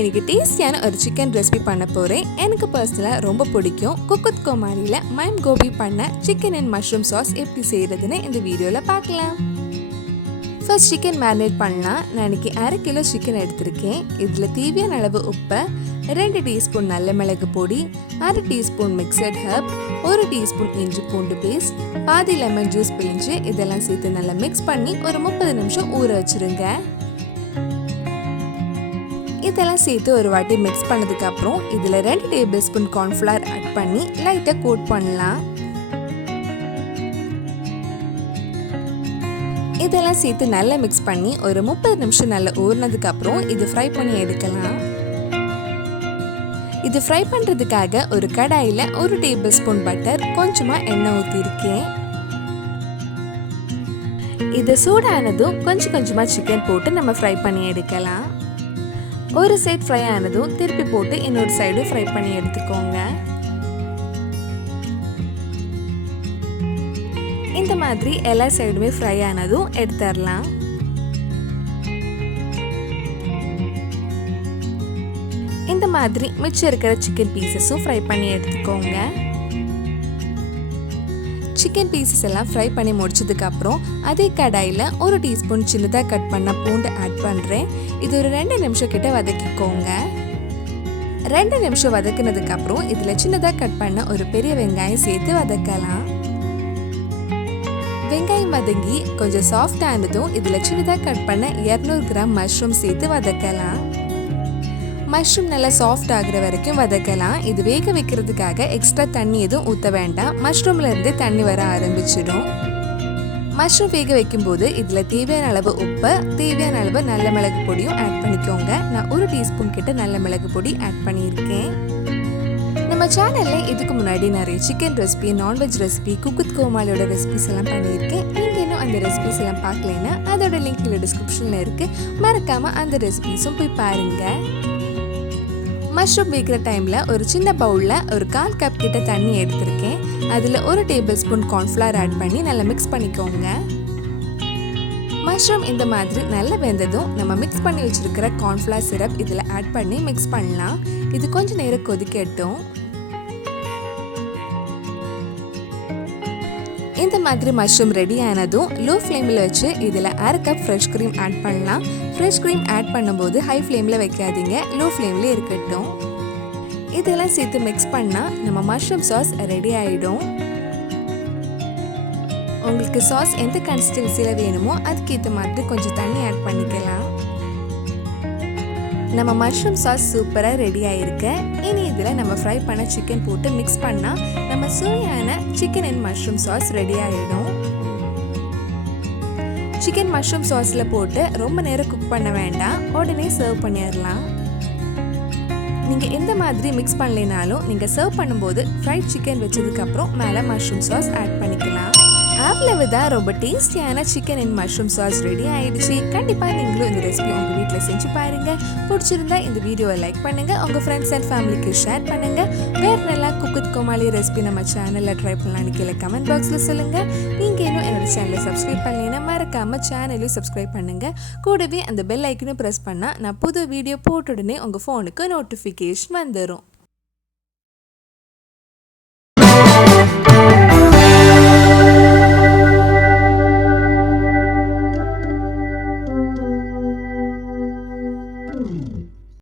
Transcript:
இன்னைக்கு டேஸ்டியான ஒரு சிக்கன் ரெசிபி பண்ண போகிறேன். எனக்கு பர்சனலாக ரொம்ப பிடிக்கும். குக்குத் கோமாளியில் மைம் கோபி பண்ண சிக்கன் அண்ட் மஷ்ரூம் சாஸ் எப்படி செய்கிறதுன்னு இந்த வீடியோவில் பார்க்கலாம். ஃபர்ஸ்ட் சிக்கன் மேரினேட் பண்ணலாம். நான் இன்னைக்கு 1/2 கிலோ சிக்கன் எடுத்திருக்கேன். இதில் தேவையான அளவு உப்பு, 2 டீஸ்பூன் நல்ல மிளகு பொடி, 1/2 டீஸ்பூன் மிக்சட் ஹர்ப், 1 டீஸ்பூன் இஞ்சி பூண்டு பேஸ்ட், பாதி லெமன் ஜூஸ் பிழிஞ்சு இதெல்லாம் சேர்த்து நல்லா மிக்ஸ் பண்ணி ஒரு 30 நிமிஷம் ஊற வச்சுருங்க. இதெல்லாம் சேர்த்து ஒரு வாட்டி மிக்ஸ் பண்ணதுக்கு அப்புறம் இதில் 2 டேபிள் ஸ்பூன் கார்ன்ஃப்ளவர் ஆட் பண்ணி லைட்டாக கோட் பண்ணலாம். இதெல்லாம் சேர்த்து நல்லா மிக்ஸ் பண்ணி ஒரு 30 நிமிஷம் நல்லா ஊறினதுக்கு அப்புறம் இது ஃப்ரை பண்ணி எடுக்கலாம். இது ஃப்ரை பண்ணுறதுக்காக ஒரு கடாயில் 1 டேபிள் ஸ்பூன் பட்டர், கொஞ்சமாக எண்ணெய் ஊற்றிருக்கேன். இது சூடானதும் கொஞ்சம் கொஞ்சமாக சிக்கன் போட்டு நம்ம ஃப்ரை பண்ணி எடுக்கலாம். ஒரு சைடு ஃப்ரை ஆனதும் திருப்பி போட்டு இன்னொரு சைடு ஃப்ரை பண்ணி எடுத்துக்கோங்க. இந்த மாதிரி எல்லா சைடுமே ஃப்ரை ஆனதும் எடுத்துடலாம். இந்த மாதிரி மிச்சம் இருக்கிற சிக்கன் பீசஸும் ஃப்ரை பண்ணி எடுத்துக்கோங்க. சிக்கன் பீசஸ் எல்லாம் ஃப்ரை பண்ணி முடிச்சதுக்கு அப்புறம் அதே கடாயில் 1 டீஸ்பூன் சின்னதாக கட் பண்ண பூண்டு ஆட் பண்ணுறேன். இது ஒரு 2 நிமிஷம் கிட்ட வதக்கிக்கோங்க. 2 நிமிஷம் வதக்கினதுக்கு அப்புறம் இதில் சின்னதாக கட் பண்ண ஒரு பெரிய வெங்காயம் சேர்த்து வதக்கலாம். வெங்காயம் வதங்கி கொஞ்சம் சாஃப்ட் ஆனதும் இதில் சின்னதாக கட் பண்ண 200 கிராம் மஷ்ரூம் சேர்த்து வதக்கலாம். மஷ்ரூம் நல்லா சாஃப்ட் ஆகுற வரைக்கும் வதக்கலாம். இது வேக வைக்கிறதுக்காக எக்ஸ்ட்ரா தண்ணி எதுவும் ஊற்ற வேண்டாம். மஷ்ரூம்ல இருந்து தண்ணி வர ஆரம்பிச்சிடும். மஷ்ரூம் வேக வைக்கும் போது இதில் தேவையான அளவு உப்பு, தேவையான அளவு நல்ல மிளகு பொடியும் ஆட் பண்ணிக்கோங்க. நான் 1 டீஸ்பூன் கிட்ட நல்ல மிளகு பொடி ஆட் பண்ணியிருக்கேன். நம்ம சேனலில் இதுக்கு முன்னாடி நிறைய chicken recipe, non veg recipe, குக்குத் கோமாளியோட recipes எல்லாம் பண்ணியிருக்கேன். நீங்கள் இன்னும் அந்த ரெசிபிஸ் எல்லாம் பார்க்கலைன்னா அதோட லிங்க் கீழே டிஸ்கிரிப்ஷனில் இருக்குது. மறக்காமல் அந்த ரெசிபிஸும் போய் பாருங்கள். மஷ்ரூம் வேகிற டைமில் ஒரு சின்ன பவுலில் ஒரு 1/4 கப் கிட்ட தண்ணி எடுத்திருக்கேன். அதில் 1 டேபிள் ஸ்பூன் கார்ன்ஃப்ளவர் ஆட் பண்ணி நல்லா மிக்ஸ் பண்ணிக்கோங்க. மஷ்ரூம் இந்த மாதிரி நல்லா வெந்ததும் நம்ம மிக்ஸ் பண்ணி வச்சிருக்கிற கார்ன்ஃப்ளவர் சிரப் இதில் ஆட் பண்ணி மிக்ஸ் பண்ணலாம். இது கொஞ்சம் நேரம் கொதிக்கட்டும். இந்த மாதிரி மஷ்ரூம் ரெடி ஆனதும் லோ ஃப்ளேமில் வச்சு இதில் 1/2 கப் ஃப்ரெஷ் க்ரீம் ஆட் பண்ணலாம். ஃப்ரெஷ் க்ரீம் ஆட் பண்ணும்போது ஹை ஃப்ளேமில் வைக்காதீங்க, லோ ஃப்ளேம்லேயே இருக்கட்டும். இதெல்லாம் சேர்த்து மிக்ஸ் பண்ணால் நம்ம மஷ்ரூம் சாஸ் ரெடி ஆகிடும். உங்களுக்கு சாஸ் எந்த கன்சிஸ்டன்சியில் வேணுமோ அதுக்கேற்ற மாதிரி கொஞ்சம் தண்ணி ஆட் பண்ணிக்கலாம். நம்ம மஷ்ரூம் சாஸ் சூப்பராக ரெடி ஆகிருக்கு. இனி இதில் நம்ம ஃப்ரை பண்ண சிக்கன் போட்டு மிக்ஸ் பண்ணால் நம்ம சுவையான chicken and mushroom sauce ready ஆகிடும். சிக்கன் மஷ்ரூம் சாஸில் போட்டு ரொம்ப நேரம் குக் பண்ண வேண்டாம், உடனே சர்வ் பண்ணிடலாம். நீங்கள் எந்த மாதிரி மிக்ஸ் பண்ணலைனாலும் நீங்கள் சர்வ் பண்ணும்போது ஃப்ரைட் சிக்கன் வச்சதுக்கப்புறம் மேலே மஷ்ரூம் சாஸ் ஆட் பண்ணிக்கலாம். அவ்வளவுதான், ரொம்ப டேஸ்டியான chicken and mushroom sauce ready ஆயிடுச்சு. கண்டிப்பாக நீங்களும் இந்த ரெசிபி உங்கள் வீட்டில் செஞ்சு பாருங்க. பிடிச்சிருந்தா இந்த வீடியோவை லைக் பண்ணுங்க, உங்கள் ஃப்ரெண்ட்ஸ் அண்ட் ஃபேமிலிக்கு ஷேர் பண்ணுங்க. வேறு நல்லா குக்குத் கோமாளி ரெசிபி நம்ம சேனலில் ட்ரை பண்ணலான்னு கீழே கமெண்ட் பாக்ஸில் சொல்லுங்கள். நீங்கள் இன்னும் என்னோட சேனலை சப்ஸ்கிரைப் பண்ணலைன்னா மறக்காமல் சேனலையும் சப்ஸ்கிரைப் பண்ணுங்கள். கூடவே அந்த பெல் ஐக்கனும் ப்ரெஸ் பண்ணால் நான் புது வீடியோ போட்ட உடனே உங்கள் ஃபோனுக்கு நோட்டிஃபிகேஷன் வந்துடும்.